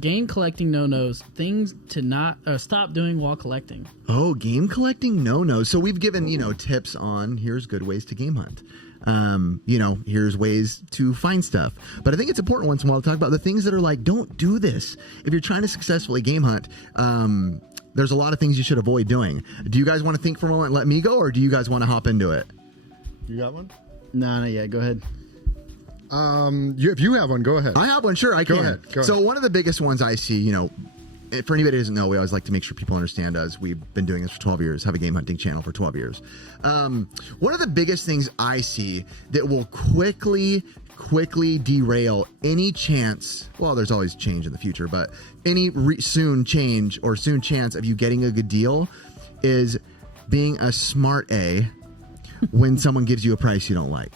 Game collecting no-nos, things to not stop doing while collecting. Oh, game collecting no-nos. So we've given, tips on here's good ways to game hunt. Here's ways to find stuff. But I think it's important once in a while to talk about the things that are like, don't do this. If you're trying to successfully game hunt, there's a lot of things you should avoid doing. Do you guys want to think for a moment and let me go, or do you guys want to hop into it? You got one? No, not yet. Go ahead. If you have one, go ahead. I have one. Sure, I can. Go ahead. So one of the biggest ones I see, for anybody who doesn't know, we always like to make sure people understand us. We've been doing this for 12 years, have a game hunting channel for 12 years. One of the biggest things I see that will quickly derail any chance, well, there's always change in the future, but any soon change or soon chance of you getting a good deal is being a smart A when someone gives you a price you don't like.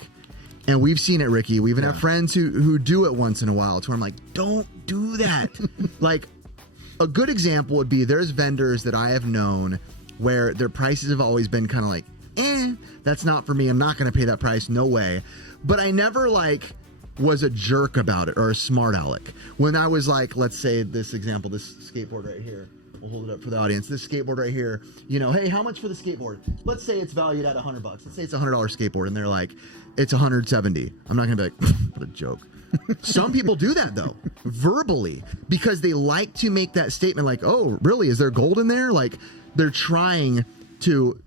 And we've seen it, Ricky. We even have friends who do it once in a while to where I'm like, don't do that. Like, a good example would be there's vendors that I have known where their prices have always been kind of like, that's not for me. I'm not going to pay that price. No way. But I never was a jerk about it or a smart aleck. When I was like, let's say this example, this skateboard right here. We'll hold it up for the audience. This skateboard right here, hey, how much for the skateboard? Let's say it's valued at $100. Let's say it's a $100 skateboard, and they're like, it's $170. I'm not gonna be like, what a joke. Some people do that though, verbally, because they like to make that statement like, oh, really? Is there gold in there? Like, they're trying to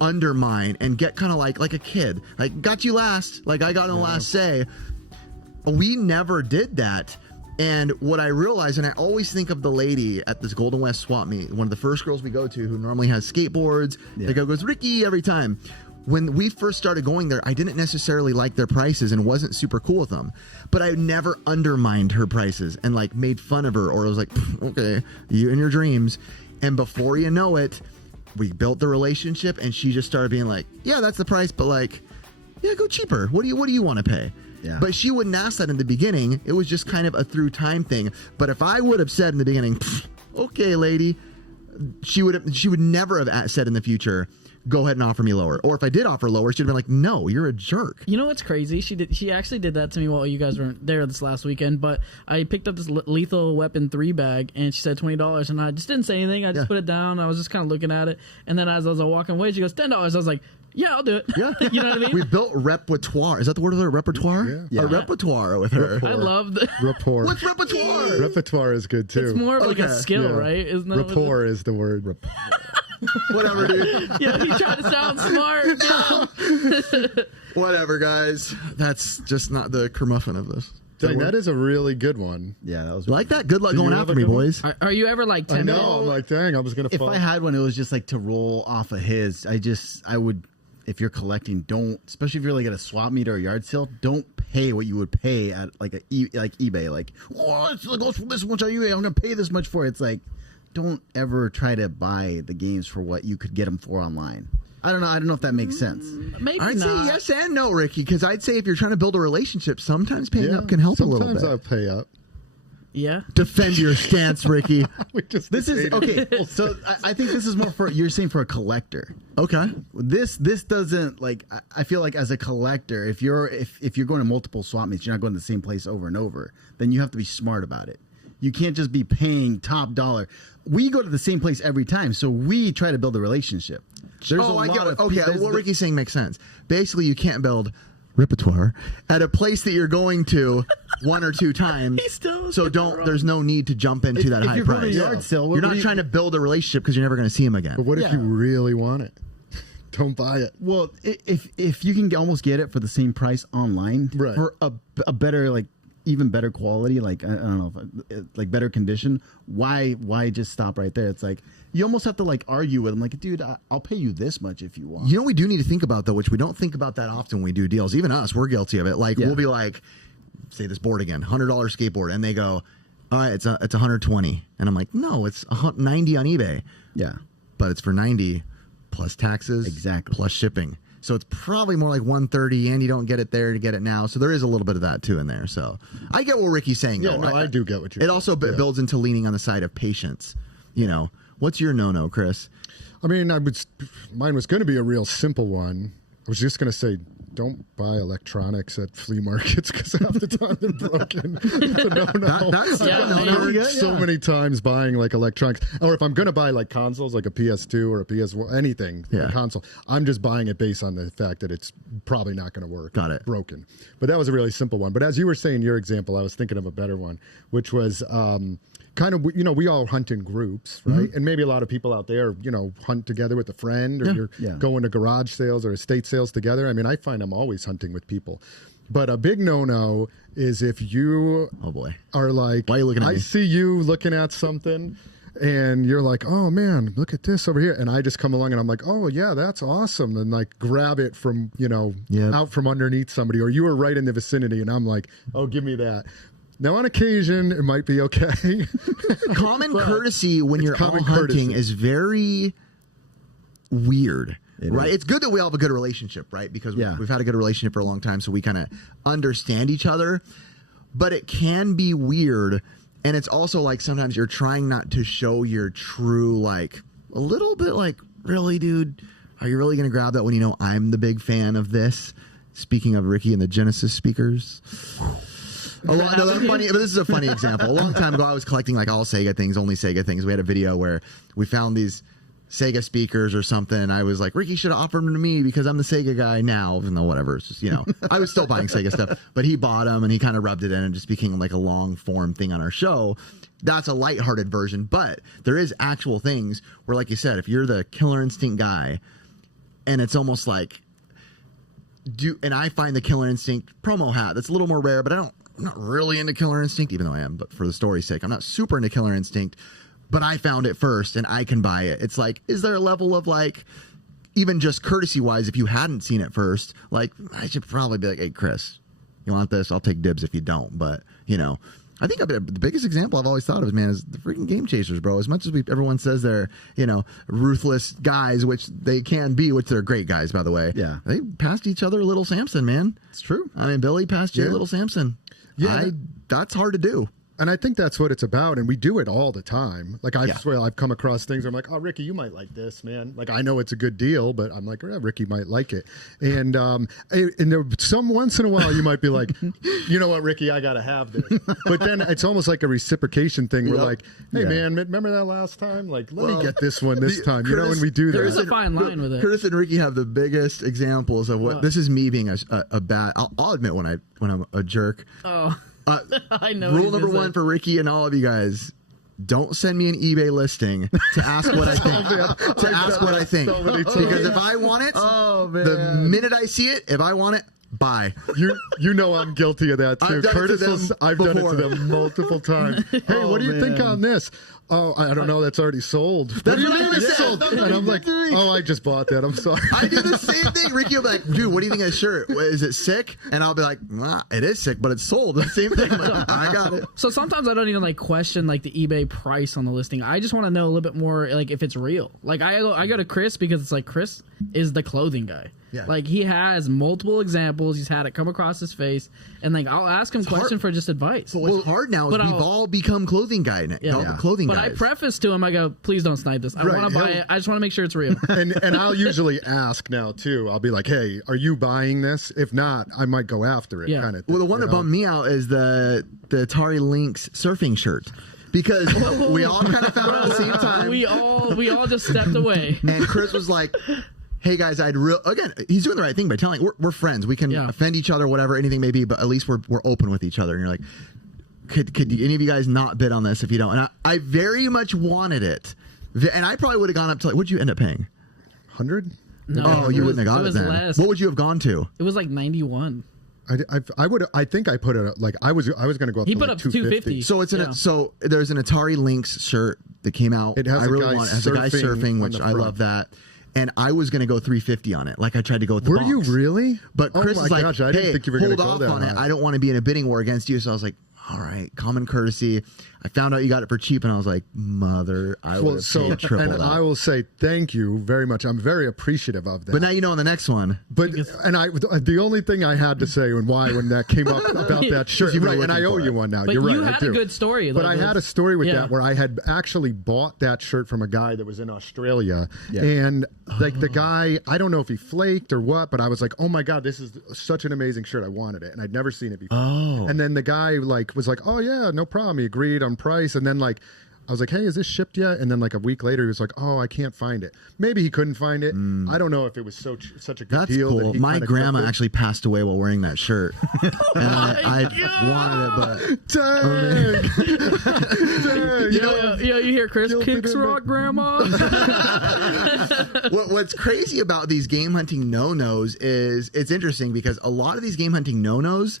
undermine and get kind of like a kid, like, got you last, like I got in the last say. We never did that. And what I realized, and I always think of the lady at this Golden West swap meet, one of the first girls we go to who normally has skateboards. The guy goes, Ricky, every time. When we first started going there, I didn't necessarily like their prices and wasn't super cool with them. But I never undermined her prices and made fun of her, or I was like, okay, you and your dreams. And before you know it, we built the relationship, and she just started being like, yeah, that's the price, but go cheaper. What do you want to pay? Yeah. But she wouldn't ask that in the beginning. It was just kind of a through time thing. But if I would have said in the beginning, okay, lady, she would never have said in the future, go ahead and offer me lower. Or if I did offer lower, she'd have been like, no, you're a jerk. You know what's crazy? She actually did that to me while you guys weren't there this last weekend. But I picked up this Lethal Weapon 3 bag, and she said $20, and I just didn't say anything. I just put it down. I was just kind of looking at it. And then as I was walking away, she goes, $10. I was like, yeah, I'll do it. Yeah. You know what I mean? We built repertoire. Is that the word of the repertoire? Yeah. A repertoire with her. I love the rapport. What's repertoire? Repertoire is good too. It's more of like a skill, right? Isn't that rapport is the word. Whatever, dude. Yeah, you try to sound smart. Whatever, guys. That's just not the curmudgeon of this. Dang, that is a really good one. Yeah, that was like that. Good luck going after me, boys. Are you ever like 10? I know. I'm like, dang, I was gonna. If I had one, it was just to roll off of his. I would. If you're collecting, don't, especially if you're at a swap meet or a yard sale, don't pay what you would pay at eBay. It goes for this much on eBay. I'm gonna pay this much for it. It's don't ever try to buy the games for what you could get them for online. I don't know if that makes sense. Maybe I'd not. say yes and no, Ricky, because I'd say if you're trying to build a relationship, sometimes paying up can help a little bit. Sometimes I'll pay up. Yeah. Defend your stance, Ricky. This is okay. So I think this is more for, you're saying, for a collector. Okay. This doesn't I feel like as a collector, if you're going to multiple swap meets, you're not going to the same place over and over. Then you have to be smart about it. You can't just be paying top dollar. We go to the same place every time, so we try to build a relationship. I get it. Okay, what Ricky's saying makes sense. Basically, you can't build repertoire at a place that you're going to one or two times. So there's no need to jump into that high price. You're not trying to build a relationship because you're never going to see him again. But what if you really want it? Don't buy it. Well, if you can almost get it for the same price online, right, for a better, even better quality, I don't know, better condition, why just stop right there? It's you almost have to argue with them, dude, I'll pay you this much if you want. You know what we do need to think about, though, which we don't think about that often when we do deals. Even us, we're guilty of it. We'll be say this board again, $100 skateboard, and they go, all right, it's 120, and I'm like, no, it's 90 on eBay. Yeah, but it's for 90 plus taxes, exactly, plus shipping. So it's probably more like 130, and you don't get it there to get it now. So there is a little bit of that too in there. So I get what Ricky's saying. Yeah, though. I do get what you're saying. It also builds into leaning on the side of patience. What's your no-no, Chris? I mean, mine was going to be a real simple one. I was just going to say, don't buy electronics at flea markets because half the time they're broken. That's I've heard so many times buying like electronics, or if I'm going to buy like consoles, like a PS2 or a PS1, anything, a console, I'm just buying it based on the fact that it's probably not going to work. Got it. Broken. But that was a really simple one. But as you were saying your example, I was thinking of a better one, which was kind of, we all hunt in groups, right? And maybe a lot of people out there, hunt together with a friend, or you're going to garage sales or estate sales together. I mean, I find I'm always hunting with people. But a big no-no is if you are like, why are you looking at me? I see you looking at something and you're like, oh man, look at this over here. And I just come along and I'm like, oh yeah, that's awesome. And like grab it from, out from underneath somebody, or you were right in the vicinity and I'm like, oh, give me that. Now, on occasion, it might be okay. Common courtesy when you're all hunting is very weird, right? It's good that we all have a good relationship, right? Because we've had a good relationship for a long time, so we kind of understand each other. But it can be weird, and it's also like sometimes you're trying not to show your true, like, a little bit like, really, dude, are you really going to grab that when you know I'm the big fan of this? Speaking of Ricky and the Genesis speakers... funny, but this is a funny example. A long time ago, I was collecting like all Sega things, only Sega things. We had a video where we found these Sega speakers or something. And I was like, Ricky should have offered them to me because I'm the Sega guy now. Even though whatever, it's just, I was still buying Sega stuff, but he bought them and he kind of rubbed it in and just became like a long form thing on our show. That's a lighthearted version, but there is actual things where, like you said, if you're the Killer Instinct guy, and it's almost like, and I find the Killer Instinct promo hat that's a little more rare, but I'm not really into Killer Instinct, even though I am, but for the story's sake, I'm not super into Killer Instinct, but I found it first and I can buy it. It's like, is there a level of like, even just courtesy wise, if you hadn't seen it first, like, I should probably be like, hey, Chris, you want this? I'll take dibs if you don't. But, I think the biggest example I've always thought of, man, is the freaking Game Chasers, bro. As much as everyone says they're, ruthless guys, which they can be, which they're great guys, by the way. Yeah. They passed each other Little Samson, man. It's true. I mean, Billy passed Jay Little Samson. Yeah. That's hard to do. And I think that's what it's about, and we do it all the time. Like, I swear, I've come across things where I'm like, oh, Ricky, you might like this, man. Like, I know it's a good deal, but I'm like, yeah, Ricky might like it. And there, once in a while, you might be like, you know what, Ricky, I got to have this. But then it's almost like a reciprocation thing. We're like, hey, man, remember that last time? Like, let me get this one this time. Curtis, when we do that. There's a fine line with it. Curtis and Ricky have the biggest examples of what this is me being a bad. I'll admit when I'm a jerk. Oh. I know. Rule number one for Ricky and all of you guys: don't send me an eBay listing to ask what I think. Because if I want it, the minute I see it, if I want it, buy. You know I'm guilty of that too. I've done it to them multiple times. Hey, what do you think on this? Oh, I don't know. That's already sold. That's what I was sold. And I'm like, oh, I just bought that. I'm sorry. I do the same thing. Ricky will be like, dude, what do you think of this shirt? Is it sick? And I'll be like, nah, it is sick, but it's sold. The same thing. I'm like, I got it. So sometimes I don't even like question like the eBay price on the listing. I just want to know a little bit more like if it's real. Like I go to Chris because it's like Chris is the clothing guy. Yeah. Like he has multiple examples. He's had it come across his face, and like I'll ask him questions for just advice. So what's hard now is we've all become clothing guy now. Yeah. Clothing guys. But I preface to him, I go, please don't snipe this. I want to buy it. I just want to make sure it's real. And I'll usually ask now too. I'll be like, hey, are you buying this? If not, I might go after it. Kind of thing, well, the one that bummed me out is the Atari Lynx surfing shirt. Because we all kind of found it at the same time. We all just stepped away. And Chris was like, hey guys, again, he's doing the right thing by telling we're friends. We can offend each other, whatever anything may be, but at least we're open with each other. And you're like, could any of you guys not bid on this if you don't? And I very much wanted it, and I probably would have gone up to like, what'd you end up paying? 100? No, you wouldn't have got it then. Less. What would you have gone to? It was like 91. I would. I think I put it like I was going to go up. He to put like up 250. So it's so there's an Atari Lynx shirt that came out. It has a guy surfing, which I love that. And I was going to go 350 on it. Like I tried to go with the box. Were you really? But Chris is like, gosh, I didn't think you were hold off on it. I don't want to be in a bidding war against you. So I was like, all right, common courtesy. I found out you got it for cheap, and I was like, mother, I would have paid triple and that. I will say thank you very much. I'm very appreciative of that. But now you know on the next one. But the only thing I had to say when that came up about that shirt, right? And I owe you one now. But You're right. You had a good story. But I had a story with that where I had actually bought that shirt from a guy that was in Australia, and like the guy, I don't know if he flaked or what, but I was like, oh my god, this is such an amazing shirt. I wanted it, and I'd never seen it before. Oh. And then the guy was like, oh yeah, no problem. He agreed on price, and then I was like, hey, is this shipped yet? And then a week later, he was like, oh, I can't find it. Maybe he couldn't find it. I don't know if it was such a good deal. That's cool. My grandma actually passed away while wearing that shirt. And I wanted it, but... Dang. You hear Chris, kicks rock, grandma? What's crazy about these game hunting no-nos is it's interesting because a lot of these game hunting no-nos,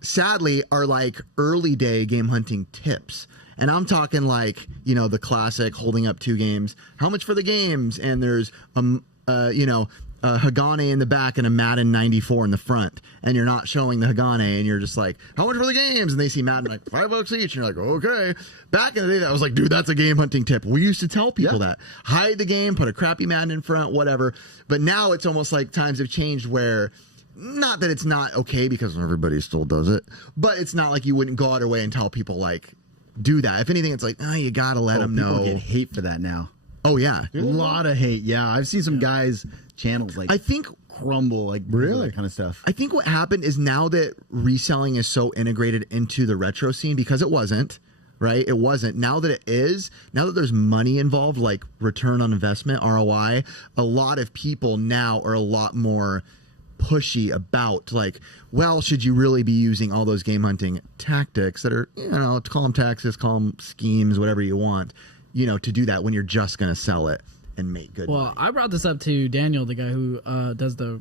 sadly, are like early day game hunting tips. And I'm talking like, the classic holding up 2 games. How much for the games? And there's, a Hagane in the back and a Madden 94 in the front. And you're not showing the Hagane and you're just like, how much for the games? And they see Madden like $5 each. And you're like, okay. Back in the day, that was like, dude, that's a game hunting tip. We used to tell people that. Hide the game, put a crappy Madden in front, whatever. But now it's almost like times have changed where... Not that it's not okay because everybody still does it. But it's not like you wouldn't go out of your way and tell people like... do that. If anything, it's like, you gotta let them know. People get hate for that now. Oh yeah, a lot of hate. Yeah, I've seen some guys' channels I think crumble, really that kind of stuff. I think what happened is now that reselling is so integrated into the retro scene because it wasn't. Right? It wasn't. Now that it is, now that there's money involved, like return on investment, ROI, a lot of people now are a lot more pushy about like, well, should you really be using all those game hunting tactics that are, call them taxes, call them schemes, whatever you want, to do that when you're just going to sell it and make good money. I brought this up to Daniel, the guy who does the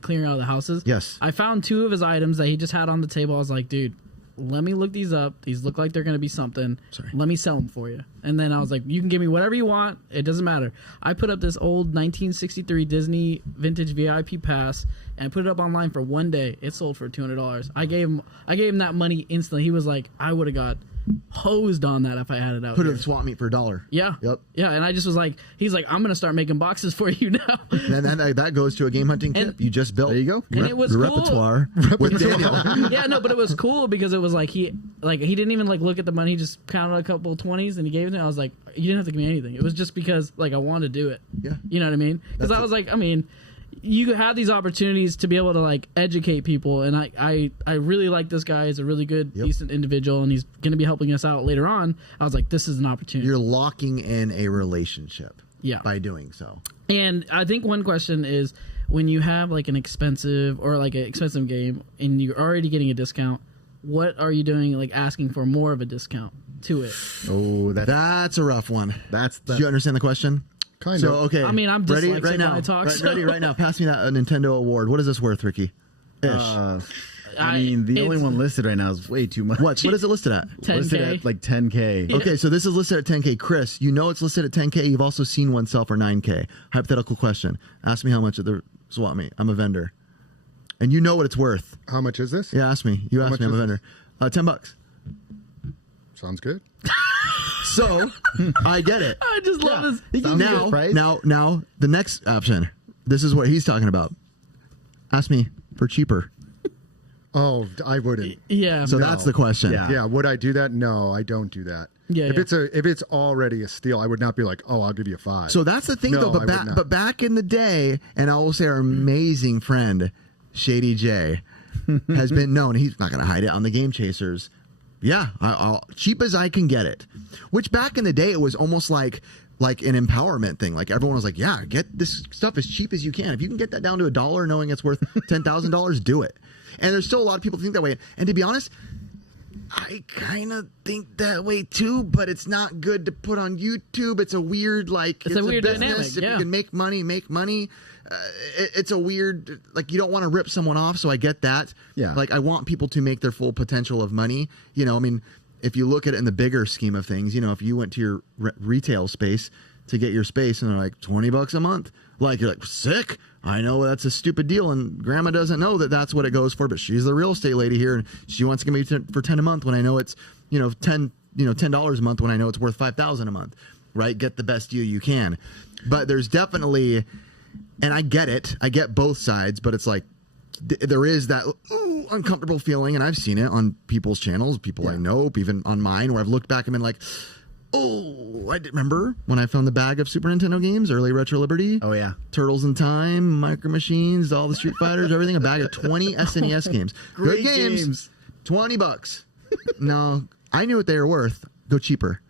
clearing out of the houses. Yes. I found 2 of his items that he just had on the table. I was like, dude, let me look these up. These look like they're going to be something. Sorry. Let me sell them for you. And then I was like, you can give me whatever you want. It doesn't matter. I put up this old 1963 Disney vintage VIP pass and put it up online for 1 day. It sold for $200. I gave him that money instantly. He was like, I would have got hosed on that if I had it out. Put it here. in swap meet for $1. Yeah. Yep. Yeah, and I just was like, he's like, I'm gonna start making boxes for you now. And then that goes to a game hunting tip you just built. There you go. And it was the cool. repertoire with Daniel. Yeah, no, but it was cool because it was like he didn't even like look at the money. He just counted a couple of 20s and he gave it to me. I was like, you didn't have to give me anything. It was just because like I wanted to do it. Yeah. You know what I mean? Because I was like, you have these opportunities to be able to like educate people, and I really like this guy. He's a really good, decent individual, and he's going to be helping us out later on. I was like, this is an opportunity. You're locking in a relationship by doing so. And I think one question is when you have like an expensive game and you're already getting a discount, what are you doing like asking for more of a discount to it? Oh, that's a rough one. Do you understand the question? Kind of. Okay. I'm ready dyslexic right now. when I talk. Ready right now. Pass me that Nintendo award. What is this worth, Ricky? Ish. The only one listed right now is way too much. What is it listed at? 10K. Listed at like 10K. Yeah. Okay, so this is listed at 10K. Chris, you know it's listed at 10K. You've also seen one sell for 9K. Hypothetical question. Ask me how much at the swap meet. I'm a vendor. And you know what it's worth. How much is this? Yeah, ask me. You asked me. I'm a vendor. $10. Sounds good. So, I get it. I just love this. Now, the next option. This is what he's talking about. Ask me for cheaper. Oh, I wouldn't. Yeah. So that's the question. Yeah. Would I do that? No, I don't do that. Yeah. If it's already a steal, I would not be like, oh, I'll give you $5. So that's the thing, though. But back in the day, and I will say our amazing friend Shady J has been known. He's not going to hide it on the Game Chasers. Yeah, I'll cheap as I can get it. Which back in the day, it was almost like an empowerment thing. Like everyone was like, yeah, get this stuff as cheap as you can. If you can get that down to $1 knowing it's worth $10,000, do it. And there's still a lot of people who think that way. And to be honest, I kind of think that way too, but it's not good to put on YouTube. It's a weird, it's a weird business. Dynamic. If you can make money, make money. It's a weird, you don't want to rip someone off, so I get that. Yeah. I want people to make their full potential of money. If you look at it in the bigger scheme of things, if you went to your retail space, to get your space, and they're like $20 a month. Like, you're like, sick. I know that's a stupid deal, and grandma doesn't know that that's what it goes for, but she's the real estate lady here, and she wants to give me for 10 a month when I know it's, $10 a month when I know it's worth 5,000 a month, right? Get the best deal you can. But there's definitely, and I get it, I get both sides, but it's like, there is that uncomfortable feeling, and I've seen it on people's channels, people I know, even on mine, where I've looked back and been like, oh, I remember when I found the bag of Super Nintendo games, early Retro Liberty. Oh, yeah. Turtles in Time, Micro Machines, all the Street Fighters, everything. A bag of 20 SNES games. Great Good games. $20. No, I knew what they were worth. Go cheaper.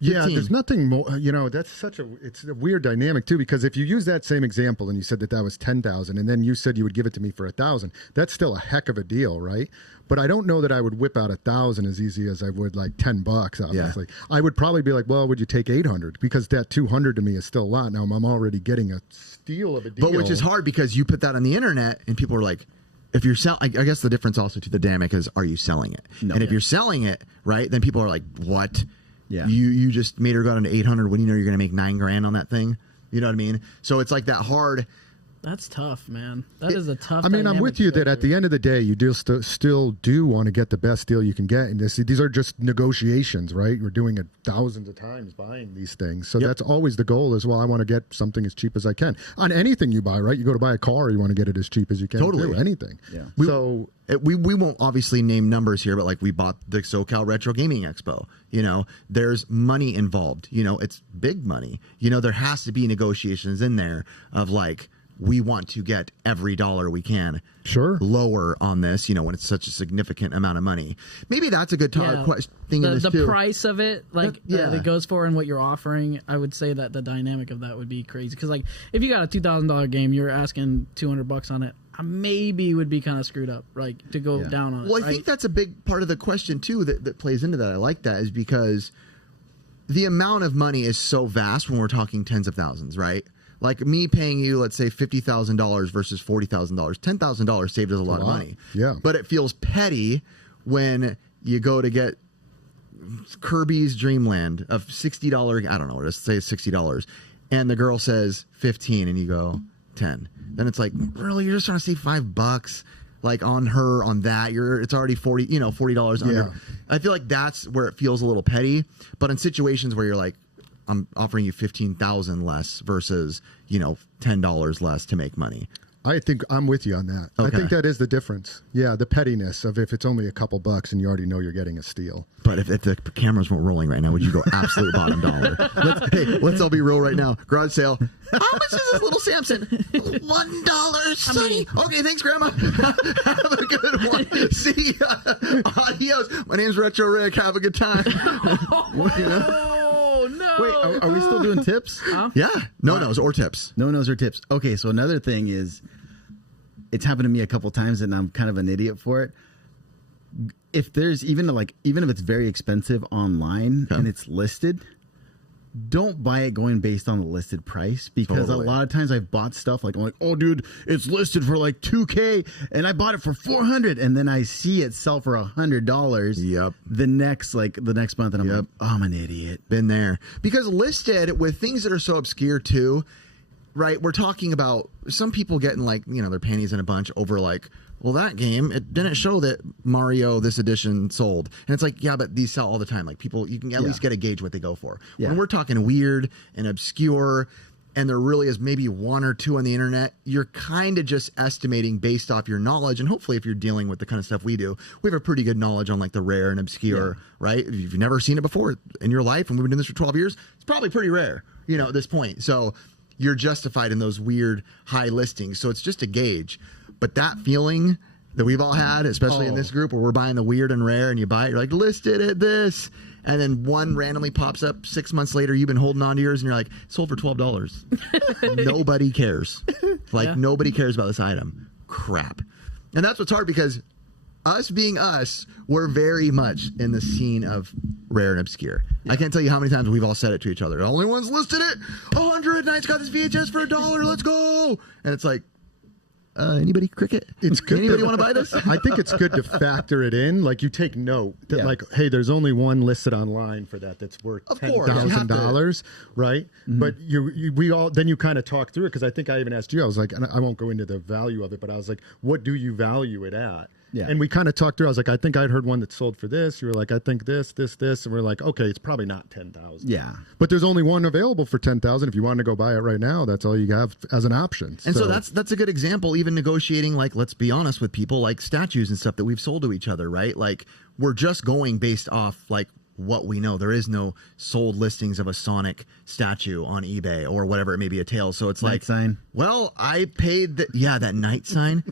15. Yeah, there's nothing more. That's it's a weird dynamic too, because if you use that same example and you said that was 10,000, and then you said you would give it to me for 1,000, that's still a heck of a deal, right? But I don't know that I would whip out 1,000 as easy as I would like $10. Obviously, I would probably be like, well, would you take 800? Because that 200 to me is still a lot. Now I'm already getting a steal of a deal. But which is hard because you put that on the internet and people are like, if you're selling, I guess the difference also to the dynamic is, are you selling it? No, and if you're selling it, right, then people are like, what? Yeah. You just made her go down to 800 when you know you're going to make $9,000 on that thing. You know what I mean? So it's like that hard. That's tough, man. That is a tough. I mean, I'm with you that at the end of the day, you still do want to get the best deal you can get, and these are just negotiations, right? You're doing it thousands of times buying these things, so that's always the goal. Is, well, I want to get something as cheap as I can on anything you buy, right? You go to buy a car, you want to get it as cheap as you can. Totally, do anything. Yeah. We won't obviously name numbers here, but like we bought the SoCal Retro Gaming Expo. There's money involved. It's big money. There has to be negotiations in there of like, we want to get every dollar we can lower on this, when it's such a significant amount of money. Maybe that's a good thing in this the too. Price of it, like that it goes for and what you're offering, I would say that the dynamic of that would be crazy. Because like if you got a $2,000 game, you're asking $200 on it, I maybe would be kind of screwed up, right, to go down on it. Well, I think that's a big part of the question too that plays into that. I like that is because the amount of money is so vast when we're talking tens of thousands, right? Like me paying you, let's say, $50,000 versus $40,000. $10,000 saved us a lot of money. Yeah. But it feels petty when you go to get Kirby's Dream Land of $60. I don't know, let's say it's $60. And the girl says 15 and you go 10. Then it's like, really, you're just trying to save $5 like on her on that. It's already $40 under. Yeah. I feel like that's where it feels a little petty. But in situations where you're like, I'm offering you 15,000 less versus, $10 less to make money. I think I'm with you on that. Okay. I think that is the difference. Yeah, the pettiness of if it's only a couple bucks and you already know you're getting a steal. But if the cameras weren't rolling right now, would you go absolute bottom dollar? Let's all be real right now. Garage sale. How much is this little Samson? $1, Sonny. Okay, thanks, Grandma. Have a good one. See ya. Adios. My name's Retro Rick. Have a good time. No. Wait, are we still doing tips? Huh? Yeah. No-nos or tips. No-nos or tips. Okay, so another thing is, it's happened to me a couple times and I'm kind of an idiot for it. If there's even if it's very expensive online and it's listed, don't buy it going based on the listed price, because a lot of times I've bought stuff I'm like, oh dude, it's listed for like $2,000 and I bought it for $400, and then I see it sell for $100. Yep. The next month, and I'm like, oh, I'm an idiot. Been there. Because listed with things that are so obscure too, right? We're talking about some people getting their panties in a bunch over well, that game, it didn't show that Mario this edition sold. And it's like, yeah, but these sell all the time. Like people, you can at least get a gauge what they go for. Yeah. When we're talking weird and obscure, and there really is maybe one or two on the internet, you're kind of just estimating based off your knowledge. And hopefully if you're dealing with the kind of stuff we do, we have a pretty good knowledge on the rare and obscure, right? If you've never seen it before in your life, and we've been doing this for 12 years, it's probably pretty rare, at this point. So you're justified in those weird high listings. So it's just a gauge. But that feeling that we've all had, especially in this group where we're buying the weird and rare and you buy it, you're like, listed at this. And then one randomly pops up 6 months later, you've been holding on to yours and you're like, sold for $12. Nobody cares. Nobody cares about this item. Crap. And that's what's hard, because us being us, we're very much in the scene of rare and obscure. Yeah. I can't tell you how many times we've all said it to each other. The only one's listed it 100, and I just got this VHS for $1. Let's go. And it's like, Anybody cricket? It's good. Anybody want to buy this? I think it's good to factor it in. Like you take note that, like, hey, there's only one listed online for that's worth $10,000, right? Mm-hmm. But we all then you kind of talk through it because I think I even asked you. I was like, and I won't go into the value of it, but I was like, what do you value it at? Yeah. And we kind of talked through. I was like, I think I'd heard one that sold for this. You were like, I think this, and we're like, okay, it's probably not 10,000. Yeah, but there's only one available for 10,000. If you want to go buy it right now, that's all you have as an option. And so that's a good example. Even negotiating, like, let's be honest with people, like statues and stuff that we've sold to each other, right? Like we're just going based off like what we know. There is no sold listings of a Sonic statue on eBay or whatever it may be, a Tails. So it's night sign. Well, I paid that night sign.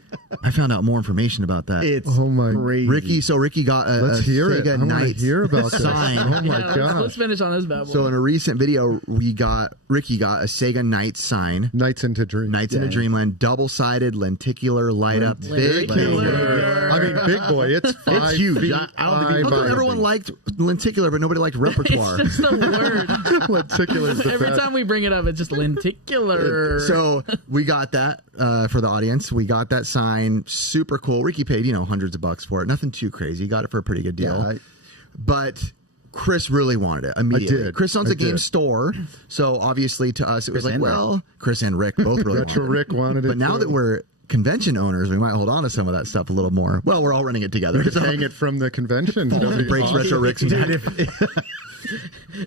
I found out more information about that. It's crazy. Ricky got a Let's hear Sega it. I want to hear about sign. Oh my god. Let's finish on this bad boy. So in a recent video, Ricky got a Sega Night sign. Nights into Dreamland, double-sided, lenticular, light up, big. I mean, big boy. It's 5 it's huge. feet. I don't think everyone liked lenticular, but nobody liked repertoire. It's just the word. Lenticular is the Every best. time we bring it up, it's just lenticular. So we got that for the audience. We got that sign. Super cool. Ricky paid, hundreds of bucks for it. Nothing too crazy. Got it for a pretty good deal. Yeah, but Chris really wanted it immediately. I did. Chris owns a game store, so obviously to us it was like, well, Chris and Rick both really wanted it. Rick wanted it. But now that we're convention owners, we might hold on to some of that stuff a little more. Well, we're all running it together. Just hang it from the convention. Breaks Retro Rick's neck.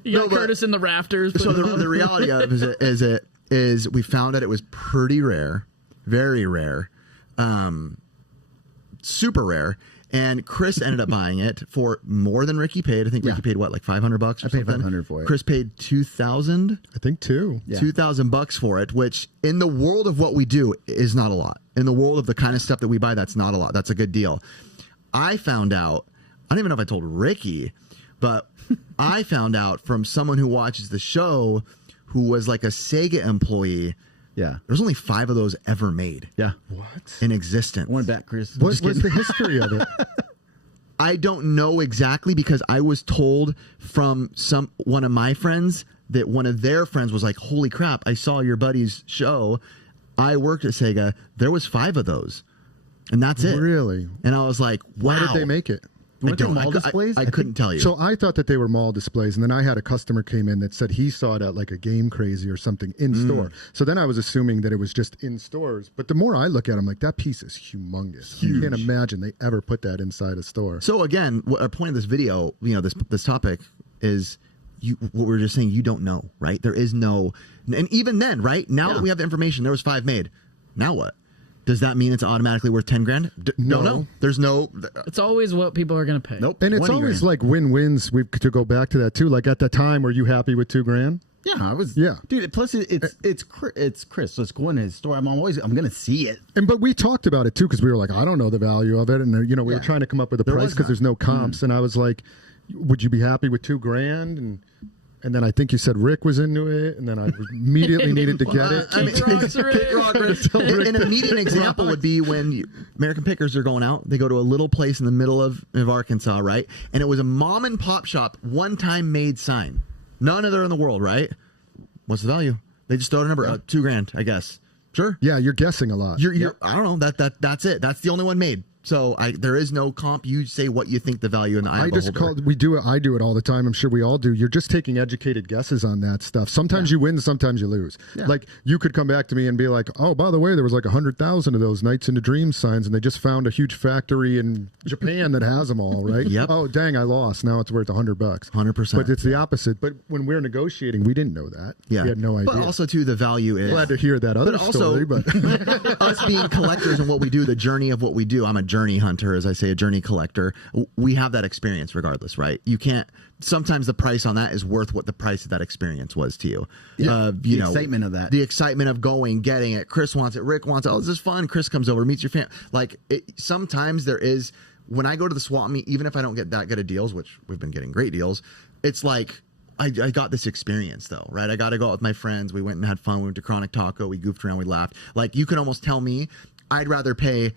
You got Curtis in the rafters. So the reality of it is we found out it was pretty rare, very rare, super rare. And Chris ended up buying it for more than Ricky paid. I think Ricky paid what, like $500? I paid $500 for it. Chris paid $2,000. I think $2,000. Yeah. $2,000 for it, which in the world of what we do is not a lot. In the world of the kind of stuff that we buy, that's not a lot. That's a good deal. I found out. I don't even know if I told Ricky, but I found out from someone who watches the show, who was like a Sega employee. Yeah. There's only 5 of those ever made. Yeah. What? In existence. One back, Chris. What's the history of it? I don't know exactly, because I was told from one of my friends that one of their friends was like, holy crap, I saw your buddy's show. I worked at Sega. There was 5 of those. And that's it. Really? And I was like, wow. Why did they make it? I couldn't tell you. So I thought that they were mall displays, and then I had a customer came in that said he saw it at like a Game Crazy or something in store. So then I was assuming that it was just in stores. But the more I look at it, I'm like, that piece is humongous. I can't imagine they ever put that inside a store. So again, our point of this video, this topic is what we were just saying. You don't know, right? There is no, and even then, right now that we have the information, there was 5 made. Now what? Does that mean it's automatically worth $10,000? No. There's no. It's always what people are going to pay. Nope. And it's always like win-wins. To go back to that too. Like at the time, were you happy with $2,000? Yeah, I was. Yeah, dude. Plus, it's Chris. So let's go into his store. I'm gonna see it. But we talked about it too, because we were like, I don't know the value of it, and we were trying to come up with a price because there's no comps. And I was like, would you be happy with $2,000? And then I think you said Rick was into it, and then I immediately needed to get it. An immediate example would be when American Pickers are going out. They go to a little place in the middle of Arkansas, right? And it was a mom and pop shop, one-time made sign. None other in the world, right? What's the value? They just throw a number, $2,000, I guess. Sure. Yeah, you're guessing a lot. I don't know. That's it. That's the only one made. So there is no comp. You say what you think the value in the eye of the holder. I do it all the time. I'm sure we all do. You're just taking educated guesses on that stuff. Sometimes you win, sometimes you lose. Yeah. Like you could come back to me and be like, oh, by the way, there was like 100,000 of those Nights into Dreams signs, and they just found a huge factory in Japan that has them all, right? Yep. Oh, dang, I lost. Now it's worth $100. 100%. But it's the opposite. But when we're negotiating, we didn't know that. Yeah. We had no idea. But also, too, the value is... Glad to hear that other story. But us being collectors and what we do, the journey of what we do. I'm a journey hunter, as I say, a journey collector. We have that experience regardless, right? You can't... Sometimes the price on that is worth what the price of that experience was to you. Yeah. The excitement of that. The excitement of going, getting it. Chris wants it. Rick wants it. Oh, this is fun. Chris comes over, meets your family. Like, sometimes there is... When I go to the swap meet, even if I don't get that good of deals, which we've been getting great deals, it's like... I got this experience, though, right? I got to go out with my friends. We went and had fun. We went to Chronic Taco. We goofed around. We laughed. Like, you can almost tell me I'd rather pay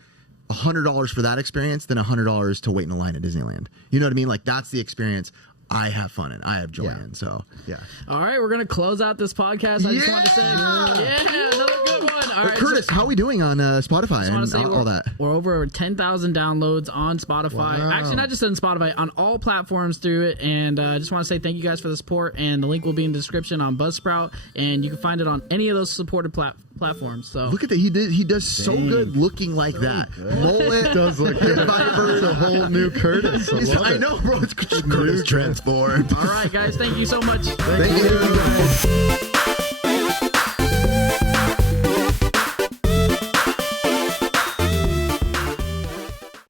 $100 for that experience than $100 to wait in a line at Disneyland. You know what I mean? Like, that's the experience I have fun in. I have joy in. So, yeah. All right, we're going to close out this podcast. I just wanted to say, another good one. good. All right, Curtis, how are we doing on Spotify and all that? We're over 10,000 downloads on Spotify. Wow. Actually, not just on Spotify, on all platforms through it. And I just want to say thank you guys for the support. And the link will be in the description on Buzzsprout. And you can find it on any of those supported platforms. So look at that. He does so good looking like that. Mullet does look good. It's a whole new Curtis. I know, bro. It's Curtis transformed. all right, guys. Thank you so much. Thank you.